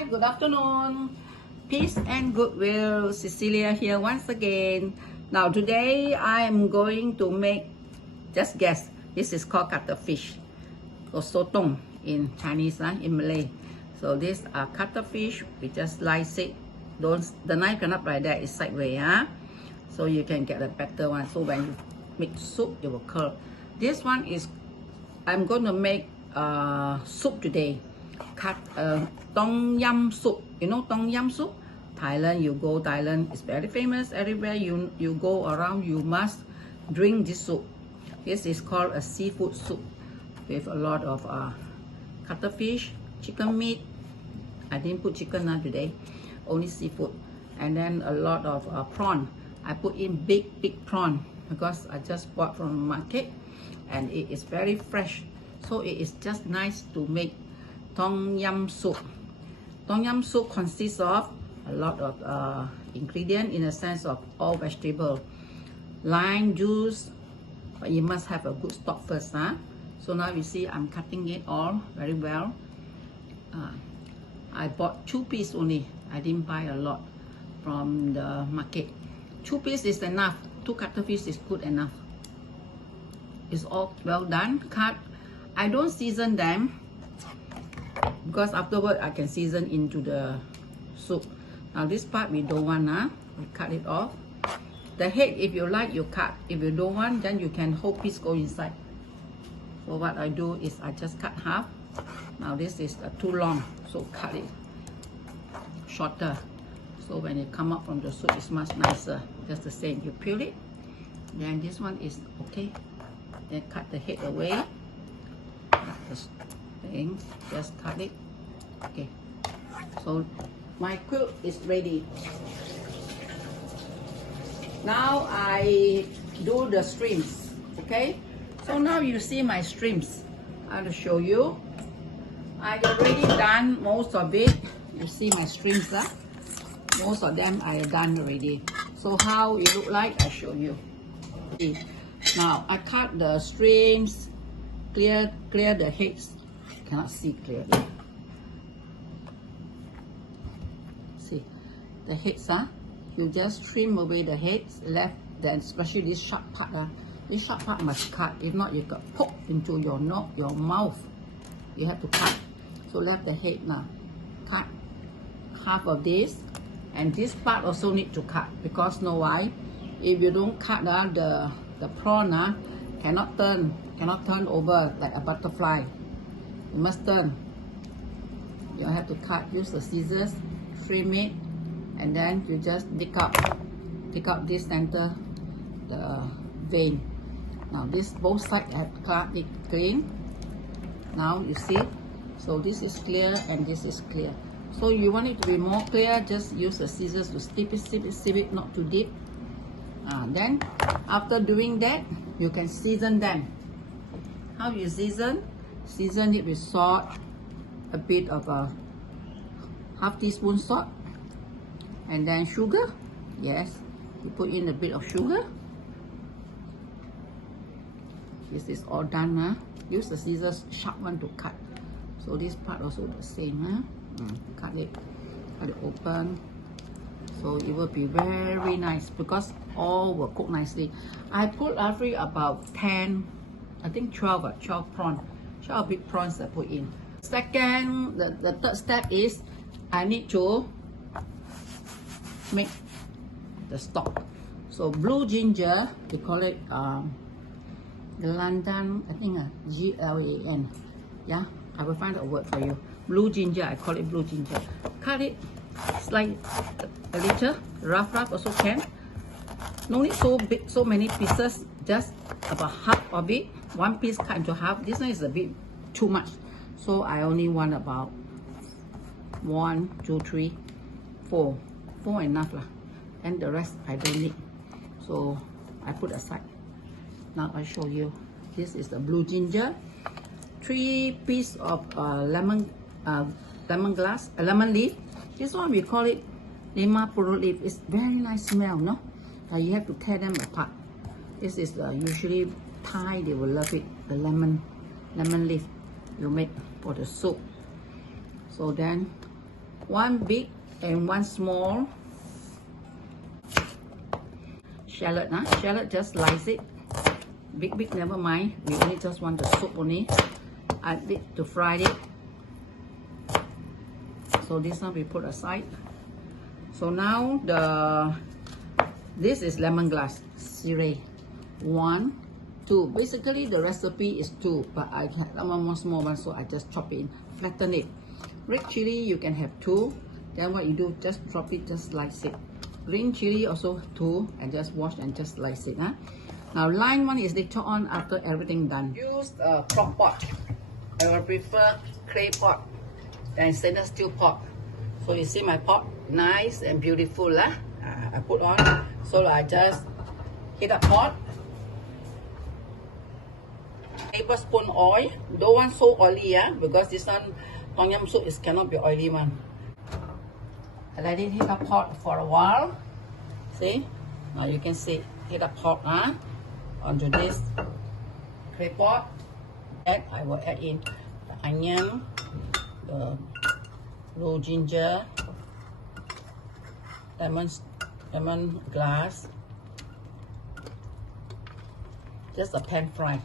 Hi, good afternoon. Peace and goodwill. Cecilia here once again. Now today I am going to make, just guess, this is called cuttlefish or sotong in Chinese, in Malay. So this are cuttlefish. We just slice it. The knife cannot like that, it's sideways. So you can get a better one. So when you make soup, it will curl. This one is, I'm going to make soup today. Yam Soup. You know Yam Soup? Thailand, you go Thailand, it's very famous. Everywhere you go around, you must drink this soup. This is called a seafood soup with a lot of cuttlefish, chicken meat. I didn't put chicken today, only seafood. And then a lot of prawn. I put in big prawn because I just bought from the market and it is very fresh. So it is just nice to make Yam Soup. Yam Soup consists of a lot of ingredients in the sense of all vegetable, lime juice, but you must have a good stock first. So now you see I'm cutting it all very well. I bought 2 pieces only. I didn't buy a lot from the market. 2 pieces is enough. 2 cuttlefish is good enough. It's all well done. Cut. I don't season them because afterward I can season into the soup. Now this part we don't want, we cut it off. The head, if you like, you cut. If you don't want, then you can whole piece go inside. So what I do is I just cut half. Now this is too long, so cut it shorter. So when it come out from the soup, it's much nicer. Just the same, you peel it. Then this one is okay. Then cut the head away. Thing, just cut it. Okay, so my quilt is ready. Now I do the streams. Okay, so now you see my streams. I'll show you. I already done most of it. You see my streams, most of them I have done already. So how it look like, I show you. Okay. Now I cut the streams, clear the heads. Cannot see clearly. See the heads, you just trim away the heads left, then especially this sharp part. This sharp part must cut, if not you got poke into your mouth. You have to cut. So left the head now. Cut half of this, and this part also need to cut because know why? If you don't cut, the prawn cannot turn over like a butterfly. You must turn. You have to cut. Use the scissors, trim it, and then you just dig up this center, the vein. Now this both sides have cut it clean. Now you see, so this is clear and this is clear. So you want it to be more clear, just use the scissors to snip it, not too deep. Then after doing that, you can season them. How you season? Season it with salt, a bit of a half teaspoon salt, and then sugar. Yes, you put in a bit of sugar. This is all done. Use the scissors, sharp one to cut. So this part also the same. Cut it open. So it will be very nice because all will cook nicely. I put roughly about 10, I think 12 prawn. 12 big prawns I put in. Second, the third step is I need to make the stock. So blue ginger, they call it London, I think GLAN. Yeah, I will find a word for you. Blue ginger, I call it blue ginger. Cut it, slice a little, rough also can. No need so big, so many pieces, just about half of it. 1 piece cut into half. This one is a bit too much, so I only want about 1, 2, 3, 4 enough lah, and the rest I don't need, so I put aside. Now I show you. This is the blue ginger. 3 pieces of lemon leaf. This one we call it lima puro leaf. It's very nice smell, no? You have to tear them apart. This is usually Thai, they will love it. The lemon leaf you make for the soup. So then One big and one small shallot. Shallot, just slice it. Big, never mind. We only just want the soup only. Add it to fry it. So this one we put aside. So now this is lemongrass sireh. 1, 2. Basically the recipe is 2, but I had one more small one, so I just chop it in, flatten it. Red chili you can have 2. Then what you do, just drop it, just slice it. Green chili also 2, and just wash and just slice it. Now lime one is later on after everything done. Use a crock pot. I will prefer clay pot than stainless steel pot. So you see my pot, nice and beautiful. I put on. So I just heat up pot. Tablespoon oil. Don't want so oily, because this one Tom Yam soup cannot be oily one. I let it heat up hot for a while. See? Now you can see heat up hot onto this clay pot. And I will add in the onion, the raw ginger, lemon glass. Just a pan fry.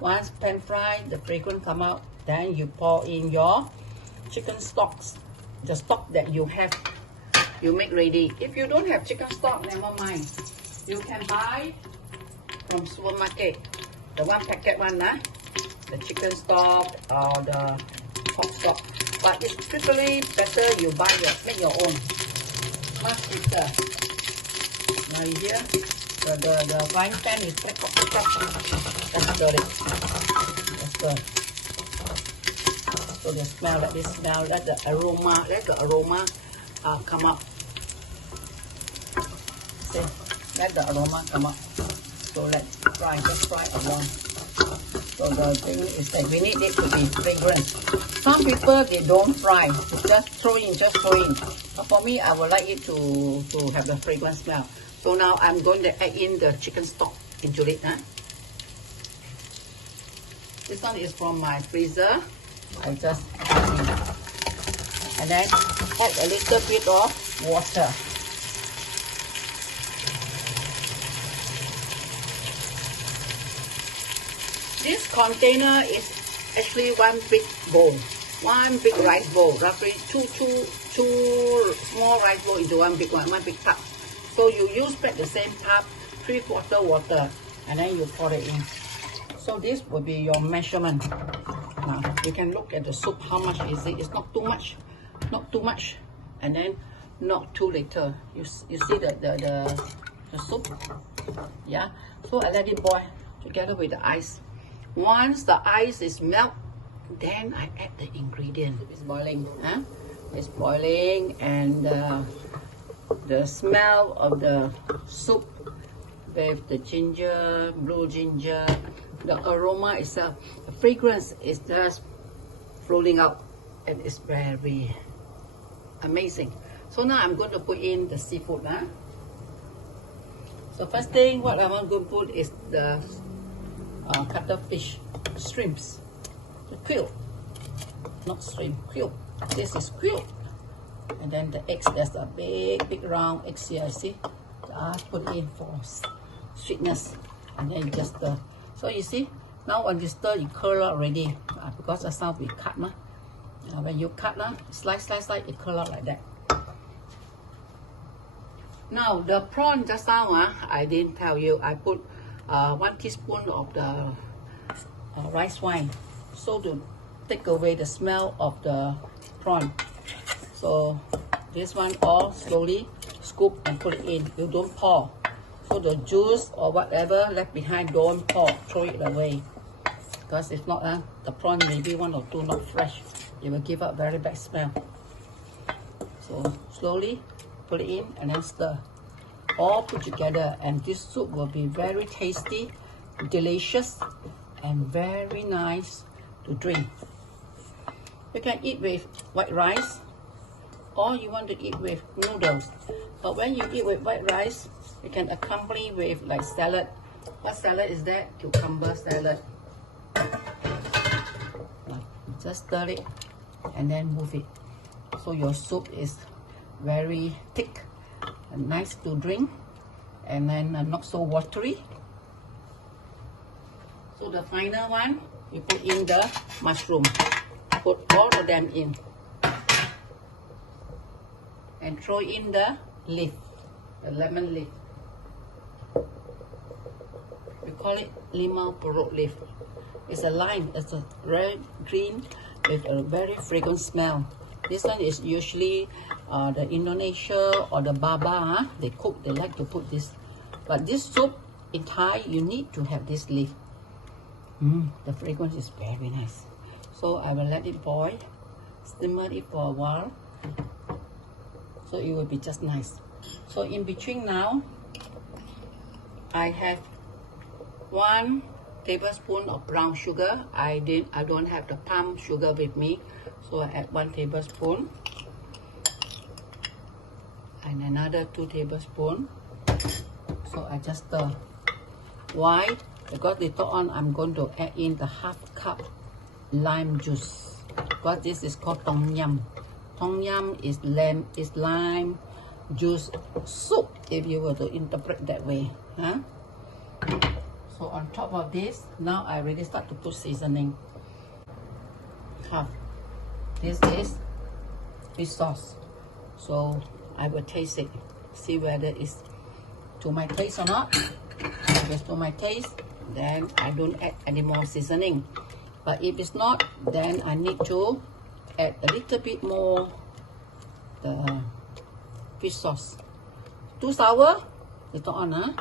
Once pan fry, the fragrance come out, then you pour in your chicken stocks. The stock that you have, you make ready. If you don't have chicken stock, never mind. You can buy from supermarket, the one packet one, the chicken stock or the pork stock. But it's typically better you buy make your own. Much quicker. Now you hear the frying pan is let's stir it. Let's stir. So the smell, let this smell, let the aroma come up. See, let the aroma come up. So let's fry, just fry along. So the thing is that we need it to be fragrant. Some people, they don't fry, just throw in. But for me, I would like it to have the fragrant smell. So now I'm going to add in the chicken stock into it. This one is from my freezer. I just add in. And then add a little bit of water. This container is actually one big bowl, one big rice bowl, roughly two small rice bowl into one big tub. So you use back the same tub, 3/4 water, and then you pour it in. So this will be your measurement. Now you can look at the soup, how much is it? It's not too much, and then not too little. You see the soup, yeah. So I let it boil together with the ice. Once the ice is melt, then I add the ingredient. It's boiling, It's boiling, and the smell of the soup with the ginger, blue ginger, the aroma itself, the fragrance is just flowing out, and it's very amazing. So now I'm going to put in the seafood. So first thing, what I want to put is the cuttlefish, shrimps, the krill, not shrimp, krill. This is krill. And then the eggs, there's a big round eggs here, see? I put in for sweetness, and then you just stir. So you see, now when you stir, you curl out already, because that's how we cut. When you cut, slice, it curl out like that. Now the prawn just now, I didn't tell you, I put 1 teaspoon of the rice wine, so to take away the smell of the prawn. So this one all slowly scoop and put it in. You don't pour. So the juice or whatever left behind, don't pour, throw it away. Because if not, the prawn maybe 1 or 2 not fresh. It will give up very bad smell. So slowly put it in and then stir. All put together, and this soup will be very tasty, delicious, and very nice to drink. You can eat with white rice, or you want to eat with noodles. But when you eat with white rice, you can accompany with like salad. What salad is that? Cucumber salad. Just stir it and then move it. so your soup is very thick and nice to drink, and then not so watery. So the final one, you put in the mushroom. Put all of them in. And throw in the leaf, the lemon leaf. We call it limau purut leaf. It's a lime, it's a red green with a very fragrant smell. This one is usually the Indonesia or the Baba, they cook, they like to put this. But this soup in Thai, you need to have this leaf. The fragrance is very nice. So I will let it boil, simmer it for a while. So it will be just nice. So in between now, I have 1 tablespoon of brown sugar. I don't have the palm sugar with me, so I add 1 tablespoon. And another 2 tablespoons. So I just stir. Why? Because later on I'm going to add in the ½ cup lime juice. Because this is called tom yum. Tom yum is lime juice soup, if you were to interpret that way. So on top of this, now I already start to put seasoning. This is fish sauce. So I will taste it, see whether it's to my taste or not. If it's to my taste, then I don't add any more seasoning. But if it's not, then I need to add a little bit more the fish sauce. Too sour, later on,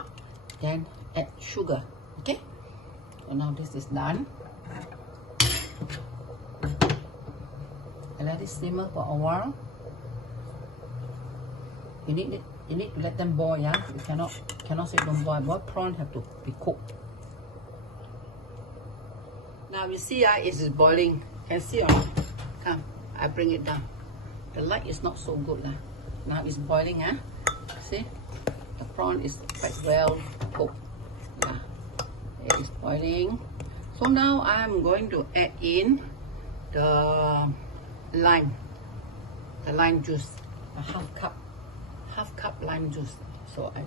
then add sugar. Okay, so now this is done. I let it simmer for a while. You need to let them boil. You cannot say don't boil. Boiled prawn have to be cooked. Now you see, it is boiling. Can see or not? Come, I bring it down. The light is not so good. Now it's boiling. See, the prawn is quite well cooked. It is boiling. So now I'm going to add in the lime juice, a half cup lime juice. So I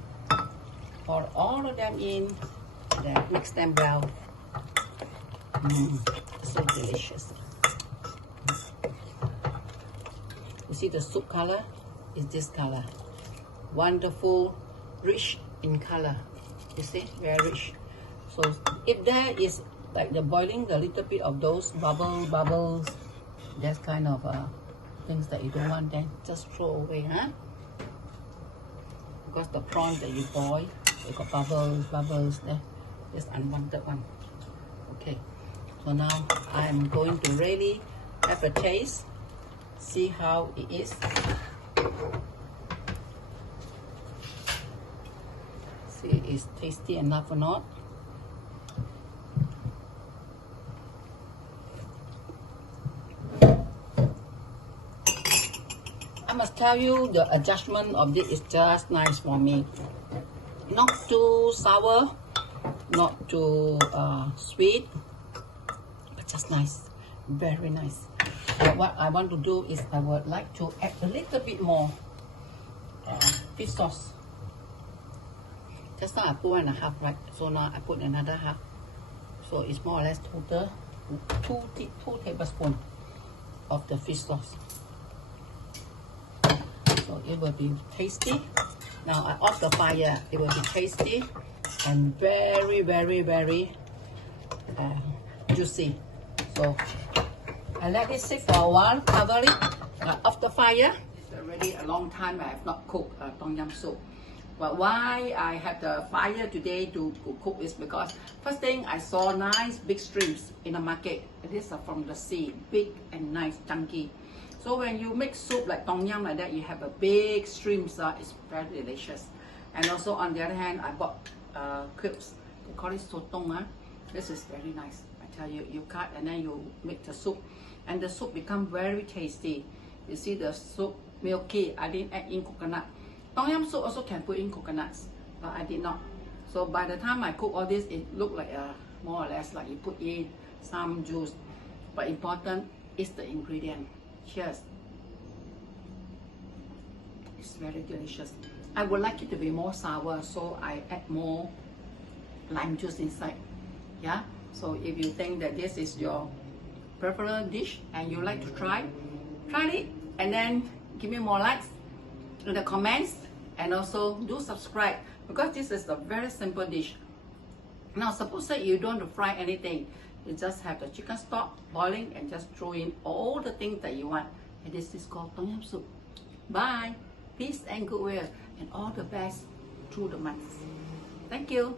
pour all of them in, then mix them well. So delicious. You see the soup color is this color. Wonderful, rich in color. You see, very rich. So if there is like the boiling, a little bit of those bubbles, that's kind of things that you don't want, then just throw away, because the prawns that you boil, they got bubbles there. Just unwanted one. Okay, so now I'm going to really have a taste, see how it is. See, it's tasty enough or not. I must tell you, the adjustment of this is just nice for me. Not too sour, not too sweet, but just nice, very nice. But what I want to do is I would like to add a little bit more fish sauce. Just now I put 1.5, right? So now I put another half. So it's more or less total 2 tablespoons of the fish sauce. So it will be tasty. Now I off the fire. It will be tasty and very juicy. So I let it sit for a while, cover it, off the fire. It's already a long time I have not cooked tom yum soup. But why I had the fire today to cook is because first thing I saw nice big shrimps in the market. These are from the sea, big and nice, chunky. So when you make soup like tom yum like that, you have a big shrimps. It's very delicious. And also on the other hand, I bought cubes. They call it sotong. This is very nice. I tell you, you cut and then you make the soup, and the soup become very tasty. You see the soup milky. I didn't add in coconut. Tom yum soup also can put in coconuts, but I did not. So by the time I cook all this, it looked like more or less like you put in some juice. But important is the ingredient. Cheers. It's very delicious. I would like it to be more sour, so I add more lime juice inside. Yeah, so if you think that this is your preferred dish and you like to try it, and then give me more likes in the comments, and also do subscribe, because this is a very simple dish. Now suppose that you don't want to fry anything, you just have the chicken stock boiling and just throw in all the things that you want, and this is called Tom Yam Soup. Bye, peace and goodwill, and all the best through the months. Thank you.